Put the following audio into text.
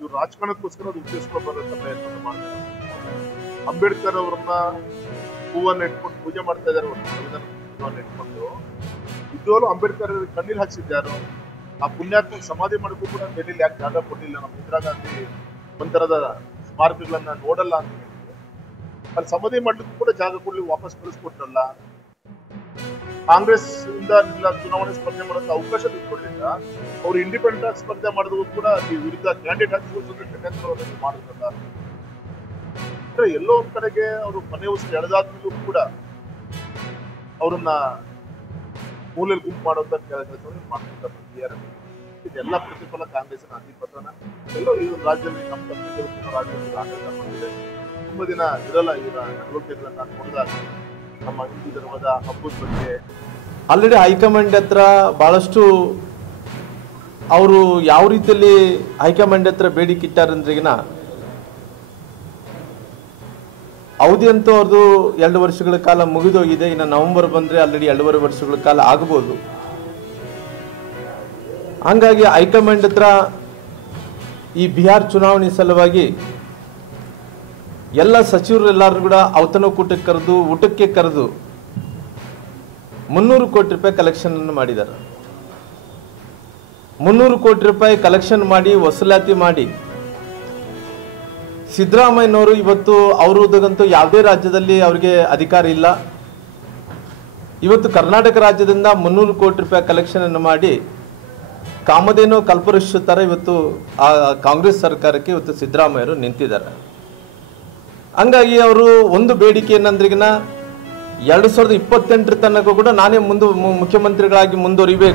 ಇವ್ರು ರಾಜಕಾರಣಕ್ಕೋಸ್ಕರ ಅದು ಉದ್ದೇಶಿಸ್ಕೊಂಡು ಬರೋಂಥ ಪ್ರಯತ್ನ ಮಾಡ್ತಾರೆ. ಅಂಬೇಡ್ಕರ್ ಅವರನ್ನ ಹೂವನ್ನ ಇಟ್ಕೊಂಡು ಪೂಜೆ ಮಾಡ್ತಾ ಇದ್ದಾರೆ, ಒಂದು ಸಂವಿಧಾನ ಪುಸ್ತಕವನ್ನು ಇಟ್ಕೊಂಡು. ನಿಜವಾಗ್ಲೂ ಅಂಬೇಡ್ಕರ್ ಕಣ್ಣೀರು ಹಾಕ್ಸಿದ್ಯಾರು? ಆ ಪುಣ್ಯಾತ್ಮ ಸಮಾಧಿ ಮಾಡಕ್ಕೂ ಕೂಡ ಡೆಲ್ಲಿಲಿ ಯಾಕೆ ಜಾಗ ಕೊಡಲಿಲ್ಲ? ನಮ್ಮ ಇಂದಿರಾ ಗಾಂಧಿ ಒಂಥರದ ಸ್ಮಾರಕಗಳನ್ನ ನೋಡಲ್ಲ ಅಂತ ಹೇಳಿದ್ರು. ಅಲ್ಲಿ ಸಮಾಧಿ ಮಾಡ್ಲಿಕ್ಕೂ ಕೂಡ ಜಾಗ ಕೊಡ್ಲಿ ವಾಪಸ್ ಕಳಿಸ್ಕೊಟ್ರಲ್ಲ. ಕಾಂಗ್ರೆಸ್ ಇಂದ ಚುನಾವಣೆ ಸ್ಪರ್ಧೆ ಮಾಡೋಕೆ ಅವಕಾಶ ಬಿಟ್ಕೊಡ್ಲಿಲ್ಲ. ಅವ್ರು ಇಂಡಿಪೆಂಡೆಂಟ್ ಆಗಿ ಸ್ಪರ್ಧೆ ಮಾಡಿದ್ರು ಕೂಡ ಈ ವಿರುದ್ಧ ಕ್ಯಾಂಡಿಡೇಟ್ ಆಗಿ ಷಡ್ಯಂತ್ರವನ್ನು ಮಾಡಿದ್ರಲ್ಲ. ಅಂದ್ರೆ ಎಲ್ಲೋ ಒಂದ್ ಕಡೆಗೆ ಅವರು ಮನೆ ಉಸಿರು ಎಳೆದಾದ್ಮೇಲೂ ಕೂಡ ಅವ್ರನ್ನ ಮೂಲೆಯಲ್ಲಿ ಗುಂಪು ಮಾಡುವಂತ ಕೆಲಸವನ್ನು ಮಾಡ್ತಿದ್ದಾರೆ. ಇದೆಲ್ಲ ಪ್ರತಿಫಲ ಕಾಂಗ್ರೆಸ್ನ ಅಧಿಪತನ. ಎಲ್ಲೋ ಈ ಒಂದು ರಾಜ್ಯದಲ್ಲಿ ನಮ್ಮ ತಪ್ಪಿದ್ರು ರಾಜ್ಯದಲ್ಲಿ ಆಡಳಿತ ಮಾಡಿದೆ. ತುಂಬಾ ದಿನ ಇರಲ್ಲ ಇವರ ನಡವಳಿಕೆಗಳನ್ನ ನೋಡಿದಾಗ. ನಮ್ಮ ಹಿಂದೂ ಧರ್ಮದ ಹಬ್ಬದ ಬಗ್ಗೆ ಆಲ್ರೆಡಿ ಹೈಕಮಾಂಡ್ ಹತ್ರ ಬಹಳಷ್ಟು ಅವರು ಯಾವ ರೀತಿಯಲ್ಲಿ ಹೈಕಮಾಂಡ್ ಹತ್ರ ಬೇಡಿಕೆ ಇಟ್ಟಾರಂದ್ರಿಗಿನ ಅವಧಿ ಅಂತೂ ಅವ್ರದ್ದು 2 ವರ್ಷಗಳ ಕಾಲ ಮುಗಿದೋಗಿದೆ. ಇನ್ನು ನವೆಂಬರ್ ಬಂದರೆ ಆಲ್ರೆಡಿ 2.5 ವರ್ಷಗಳ ಕಾಲ ಆಗಬಹುದು. ಹಂಗಾಗಿ ಹೈಕಮಾಂಡ್ ಹತ್ರ ಈ ಬಿಹಾರ್ ಚುನಾವಣೆ ಸಲುವಾಗಿ ಎಲ್ಲ ಸಚಿವರು ಎಲ್ಲರೂ ಕೂಡ ಔತಣಕೂಟಕ್ಕೆ ಕರೆದು ಊಟಕ್ಕೆ ಕರೆದು 300 ಕೋಟಿ ರೂಪಾಯಿ ಕಲೆಕ್ಷನ್ ಮಾಡಿದ್ದಾರೆ. 300 ಕೋಟಿ ರೂಪಾಯಿ ಕಲೆಕ್ಷನ್ ಮಾಡಿ ವಸೂಲಾತಿ ಮಾಡಿ ಸಿದ್ದರಾಮಯ್ಯನವರು ಇವತ್ತು ಅವರದಂತೂ ಯಾವುದೇ ರಾಜ್ಯದಲ್ಲಿ ಅವರಿಗೆ ಅಧಿಕಾರ ಇಲ್ಲ. ಇವತ್ತು ಕರ್ನಾಟಕ ರಾಜ್ಯದಿಂದ 300 ಕೋಟಿ ರೂಪಾಯಿ ಕಲೆಕ್ಷನ್ ಅನ್ನು ಮಾಡಿ ಕಾಮಧೇನು ಕಲ್ಪವೃಕ್ಷ ಥರ ಇವತ್ತು ಆ ಕಾಂಗ್ರೆಸ್ ಸರ್ಕಾರಕ್ಕೆ ಇವತ್ತು ಸಿದ್ದರಾಮಯ್ಯರು ನಿಂತಿದ್ದಾರೆ. ಹಂಗಾಗಿ ಅವರು ಒಂದು ಬೇಡಿಕೆ ಏನಂದ್ರಿಗಿನ 2028 ತನಕ ಕೂಡ ನಾನೇ ಮುಖ್ಯಮಂತ್ರಿಗಳಾಗಿ ಮುಂದುವರಿಬೇಕು.